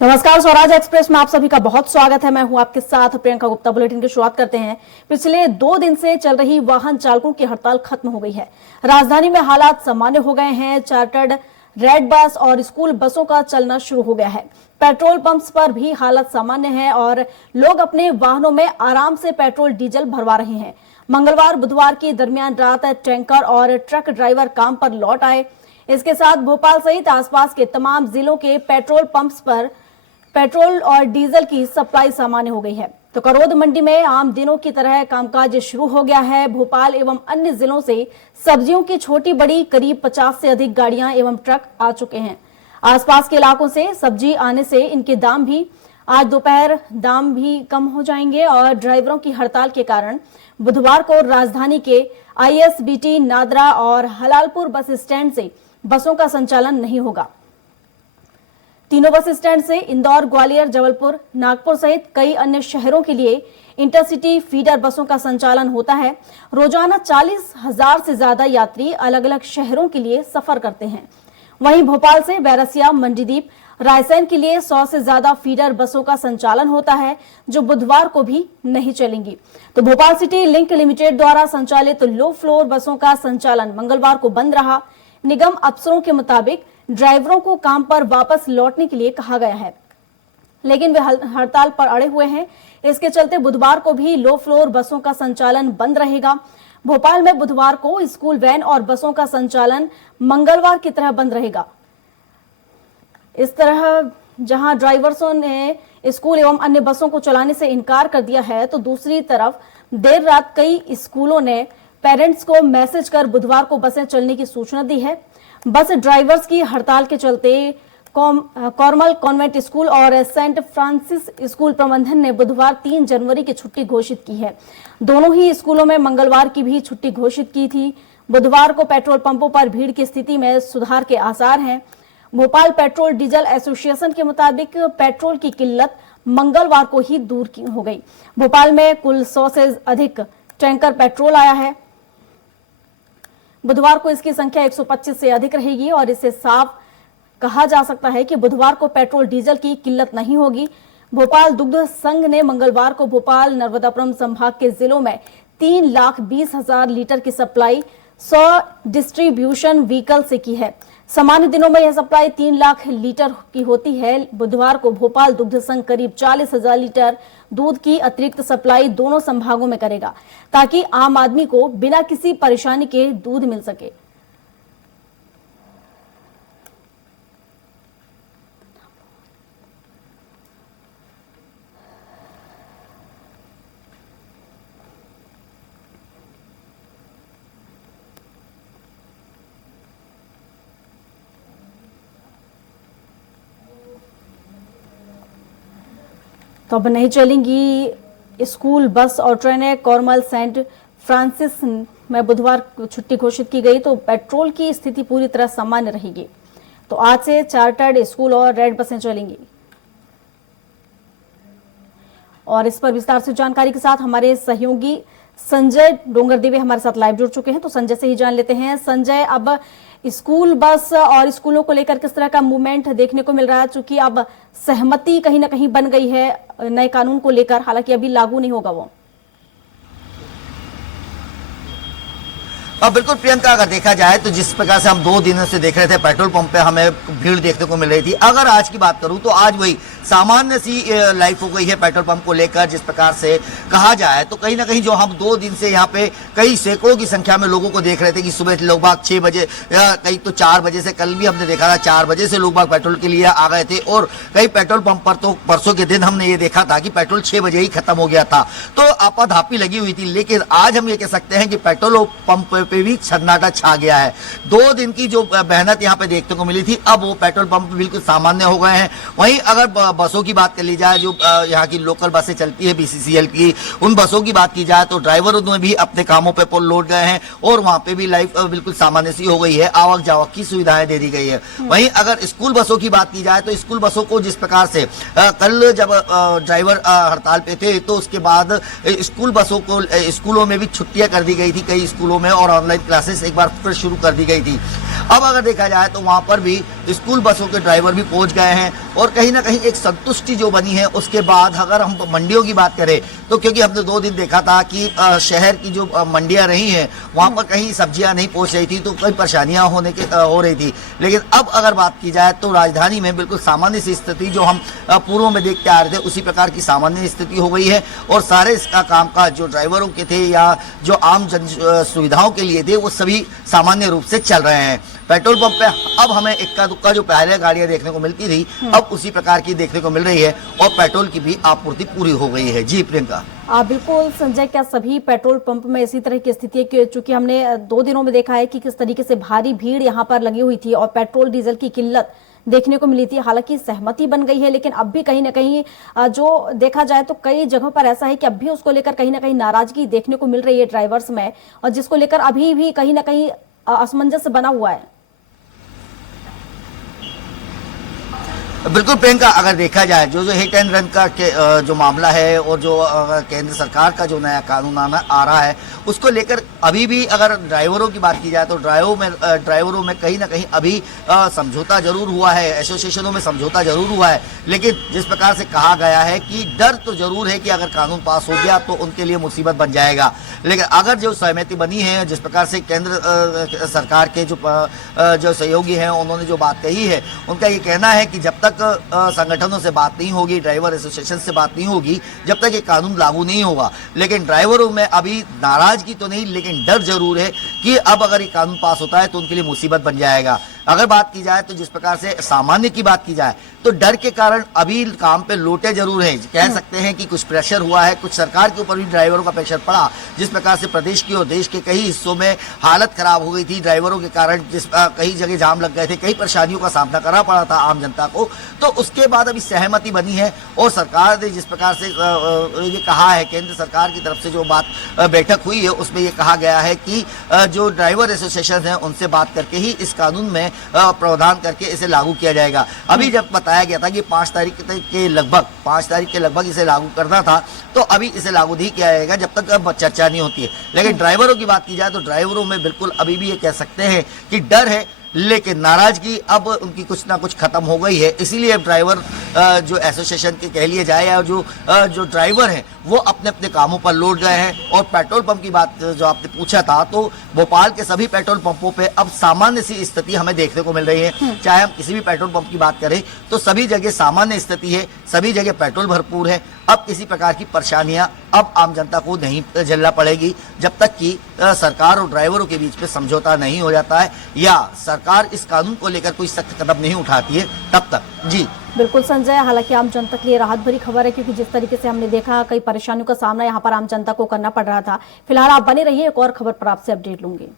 नमस्कार, स्वराज एक्सप्रेस में आप सभी का बहुत स्वागत है। मैं हूं आपके साथ प्रियंका गुप्ता। बुलेटिन की शुरुआत करते हैं। पिछले 2 दिन से चल रही वाहन चालकों की हड़ताल खत्म हो गई है। राजधानी में हालात सामान्य हो गए हैं। चार्टर्ड, रेड बस और स्कूल बसों का चलना शुरू हो गया है। पेट्रोल पंप्स पर भी हालत सामान्य है और लोग अपने वाहनों में आराम से पेट्रोल डीजल भरवा रहे हैं। मंगलवार बुधवार की दरमियान रात टैंकर और ट्रक ड्राइवर काम पर लौट आए। इसके साथ भोपाल सहित आसपास के तमाम जिलों के पेट्रोल पंप्स पर पेट्रोल और डीजल की सप्लाई सामान्य हो गई है। तो करौद मंडी में आम दिनों की तरह कामकाज शुरू हो गया है। भोपाल एवं अन्य जिलों से सब्जियों की छोटी बड़ी करीब 50 से अधिक गाड़ियां एवं ट्रक आ चुके हैं। आसपास के इलाकों से सब्जी आने से इनके दाम भी आज दोपहर दाम भी कम हो जाएंगे और ड्राइवरों की हड़ताल के कारण बुधवार को राजधानी के ISBT, नादरा और हलालपुर बस स्टैंड से बसों का संचालन नहीं होगा। तीनों बस स्टैंड से इंदौर, ग्वालियर, जबलपुर, नागपुर सहित कई अन्य शहरों के लिए इंटरसिटी फीडर बसों का संचालन होता है। रोजाना 40,000 से ज्यादा यात्री अलग अलग शहरों के लिए सफर करते हैं। वहीं भोपाल से बैरसिया, मंडीदीप, रायसेन के लिए 100 से ज्यादा फीडर बसों का संचालन होता है, जो बुधवार को भी नहीं चलेंगी। तो भोपाल सिटी लिंक लिमिटेड द्वारा संचालित लो फ्लोर बसों का संचालन मंगलवार को बंद रहा। निगम अफसरों के मुताबिक ड्राइवरों को काम पर वापस लौटने के लिए कहा गया है, लेकिन वे हड़ताल पर अड़े हुए हैं। इसके चलते बुधवार को भी लो फ्लोर बसों का संचालन बंद रहेगा। भोपाल में बुधवार को स्कूल वैन और बसों का संचालन मंगलवार की तरह बंद रहेगा। इस तरह जहां ड्राइवर्सों ने स्कूल एवं अन्य बसों को चलाने से इनकार कर दिया है, तो दूसरी तरफ देर रात कई स्कूलों ने पेरेंट्स को मैसेज कर बुधवार को बसें चलने की सूचना दी है। बस ड्राइवर्स की हड़ताल के चलते कॉर्मल कॉन्वेंट स्कूल और सेंट फ्रांसिस स्कूल प्रबंधन ने बुधवार 3 जनवरी की छुट्टी घोषित की है। दोनों ही स्कूलों में मंगलवार की भी छुट्टी घोषित की थी। बुधवार को पेट्रोल पंपों पर भीड़ की स्थिति में सुधार के आसार हैं। भोपाल पेट्रोल डीजल एसोसिएशन के मुताबिक पेट्रोल की किल्लत मंगलवार को ही दूर हो गई। भोपाल में कुल 100 से अधिक टैंकर पेट्रोल आया है। बुधवार को इसकी संख्या 125 से अधिक रहेगी और इससे साफ कहा जा सकता है कि बुधवार को पेट्रोल डीजल की किल्लत नहीं होगी। भोपाल दुग्ध संघ ने मंगलवार को भोपाल नर्मदापुरम संभाग के जिलों में 3,20,000 लीटर की सप्लाई 100 डिस्ट्रीब्यूशन व्हीकल से की है। सामान्य दिनों में यह सप्लाई 3 लाख लीटर की होती है। बुधवार को भोपाल दुग्ध संघ करीब 40,000 लीटर दूध की अतिरिक्त सप्लाई दोनों संभागों में करेगा, ताकि आम आदमी को बिना किसी परेशानी के दूध मिल सके। तो अब नहीं चलेंगी स्कूल बस और ट्रेनें। कॉर्मल सेंट फ्रांसिस में बुधवार छुट्टी घोषित की गई, तो पेट्रोल की स्थिति पूरी तरह सामान्य रहेगी। तो आज से चार्टर्ड, स्कूल और रेड बसें चलेंगी। और इस पर विस्तार से जानकारी के साथ हमारे सहयोगी संजय डोंगरदेवी हमारे साथ लाइव जुड़ चुके हैं। तो संजय से ही जान लेते हैं। संजय, अब स्कूल बस और स्कूलों को लेकर किस तरह का मूवमेंट देखने को मिल रहा है, चूंकि अब सहमति कहीं ना कहीं बन गई है नए कानून को लेकर, हालांकि अभी लागू नहीं होगा वो। अब बिल्कुल प्रियंका, अगर देखा जाए तो जिस प्रकार से हम 2 दिनों से देख रहे थे पेट्रोल पंप पे हमें भीड़ देखने को मिल रही थी, अगर आज की बात करूं तो आज वही सामान्य सी लाइफ हो गई है पेट्रोल पंप को लेकर। जिस प्रकार से कहा जाए तो कहीं ना कहीं जो हम 2 दिन से यहाँ पे कई सैकड़ों की संख्या में लोगों को देख रहे थे कि सुबह लोग बाग 6 बजे, कई तो 4 बजे से, कल भी हमने देखा था 4 बजे से लोग बाग पेट्रोल के लिए आ गए थे। और कई पेट्रोल पंप पर तो परसों के दिन हमने ये देखा था कि पेट्रोल 6 बजे ही खत्म हो गया था, तो आपाधापी लगी हुई थी। लेकिन आज हम ये कह सकते हैं कि पेट्रोल पंप पे भी सन्नाटा छा गया है। 2 दिन की जो मेहनत यहाँ पे देखने को मिली थी, अब वो पेट्रोल पंप बिल्कुल सामान्य हो गए हैं। वहीं अगर बसों की बात कर ली जाए, जो यहाँ की लोकल बसें चलती है BCCL की, उन बसों की बात की जाए तो ड्राइवरों ने भी अपने कामों पे लौट गए हैं और वहां पे भी लाइफ बिल्कुल सामान्य सी हो गई है। आवक जावक की सुविधाएं दे दी गई है। वहीं अगर स्कूल बसों की बात की जाए तो स्कूल बसों को जिस प्रकार से कल जब ड्राइवर हड़ताल पे थे, तो उसके बाद स्कूल बसों को स्कूलों में भी छुट्टियां कर दी गई थी कई स्कूलों में, और ऑनलाइन क्लासेस एक बार फिर शुरू कर दी गई थी। अब अगर देखा जाए तो वहां पर भी स्कूल बसों के ड्राइवर भी पहुंच गए हैं और कहीं ना कहीं एक संतुष्टि जो बनी है उसके बाद अगर हम मंडियों की बात करें तो क्योंकि हमने 2 दिन देखा था कि शहर की जो मंडियां रही हैं वहां पर कहीं सब्जियां नहीं पहुंच रही थी, तो कई परेशानियां हो रही थी। लेकिन अब अगर बात की जाए तो राजधानी में बिल्कुल सामान्य सी स्थिति जो हम पूर्व में देखते आ रहे थे उसी प्रकार की सामान्य स्थिति हो गई है। और सारे इसका कामकाज जो ड्राइवरों के थे या जो आम जन सुविधाओं के लिए थे वो सभी सामान्य रूप से चल रहे हैं। पेट्रोल पंप पे अब हमें इक्का दुक्का जो पहले गाड़ियां देखने को मिलती थी अब उसी प्रकार की देखने को मिल रही है और पेट्रोल की भी आपूर्ति पूरी हो गई है। जी प्रियंका। बिल्कुल संजय, क्या सभी पेट्रोल पंप में इसी तरह की स्थिति है कि चूंकि हमने 2 दिनों में देखा है कि किस तरीके से भारी भीड़ यहाँ पर लगी हुई थी और पेट्रोल डीजल की किल्लत देखने को मिली थी। हालांकि सहमति बन गई है, लेकिन अब भी कहीं ना कहीं जो देखा जाए तो कई जगहों पर ऐसा है कि अब भी उसको लेकर कहीं ना कहीं नाराजगी देखने को मिल रही है ड्राइवर्स में, और जिसको लेकर अभी भी कहीं ना कहीं असमंजस बना हुआ है। बिल्कुल प्रियंका, अगर देखा जाए जो हिट एंड रन का जो मामला है और जो केंद्र सरकार का जो नया कानून आ रहा है उसको लेकर अभी भी अगर ड्राइवरों की बात की जाए तो ड्राइवरों में कहीं ना कहीं अभी समझौता जरूर हुआ है, एसोसिएशनों में समझौता जरूर हुआ है। लेकिन जिस प्रकार से कहा गया है कि डर तो जरूर है कि अगर कानून पास हो गया तो उनके लिए मुसीबत बन जाएगा। लेकिन अगर जो सहमति बनी है, जिस प्रकार से केंद्र सरकार के जो सहयोगी हैं उन्होंने जो बात कही है, उनका ये कहना है कि जब तक संगठनों से बात नहीं होगी, ड्राइवर एसोसिएशन से बात नहीं होगी, जब तक ये कानून लागू नहीं होगा। लेकिन ड्राइवरों में अभी नाराजगी तो नहीं, लेकिन डर जरूर है कि अब अगर ये कानून पास होता है तो उनके लिए मुसीबत बन जाएगा। अगर बात की जाए तो जिस प्रकार से सामान्य की बात की जाए तो डर के कारण अभी काम पे लोटे जरूर हैं। कह सकते हैं कि कुछ प्रेशर हुआ है, कुछ सरकार के ऊपर भी ड्राइवरों का प्रेशर पड़ा। जिस प्रकार से प्रदेश की और देश के कई हिस्सों में हालत खराब हो गई थी ड्राइवरों के कारण, कई जगह जाम लग गए थे, कई परेशानियों का सामना करना पड़ा था आम जनता को। तो उसके बाद अभी सहमति बनी है और सरकार ने जिस प्रकार से ये कहा है, केंद्र सरकार की तरफ से जो बात बैठक हुई है उसमें ये कहा गया है कि जो ड्राइवर एसोसिएशन है उनसे बात करके ही इस कानून में प्रावधान करके इसे लागू किया जाएगा। अभी जब बताया गया था कि 5 तारीख के लगभग इसे लागू करना था, तो अभी इसे लागू नहीं किया जाएगा जब तक अब चर्चा नहीं होती है। लेकिन ड्राइवरों की बात की जाए तो ड्राइवरों में बिल्कुल अभी भी ये कह सकते हैं कि डर है, लेकिन नाराजगी अब उनकी कुछ ना कुछ खत्म हो गई है। इसीलिए ड्राइवर जो एसोसिएशन के कह लिए जाए या जो ड्राइवर हैं वो अपने अपने कामों पर लौट गए हैं। और पेट्रोल पंप की बात जो आपने पूछा था, तो भोपाल के सभी पेट्रोल पंपों पे अब सामान्य सी स्थिति हमें देखने को मिल रही है। चाहे हम किसी भी पेट्रोल पंप की बात करें तो सभी जगह सामान्य स्थिति है, सभी जगह पेट्रोल भरपूर है। अब किसी प्रकार की परेशानियां अब आम जनता को नहीं झेलना पड़ेगी जब तक कि सरकार और ड्राइवरों के बीच में समझौता नहीं हो जाता है या सरकार इस कानून को लेकर कोई सख्त कदम नहीं उठाती है तब तक। जी बिल्कुल संजय, हालांकि आम जनता के लिए राहत भरी खबर है, क्योंकि जिस तरीके से हमने देखा कई परेशानियों का सामना यहाँ पर आम जनता को करना पड़ रहा था। फिलहाल आप बने रहिए, एक और खबर पर आपसे अपडेट लूंगी।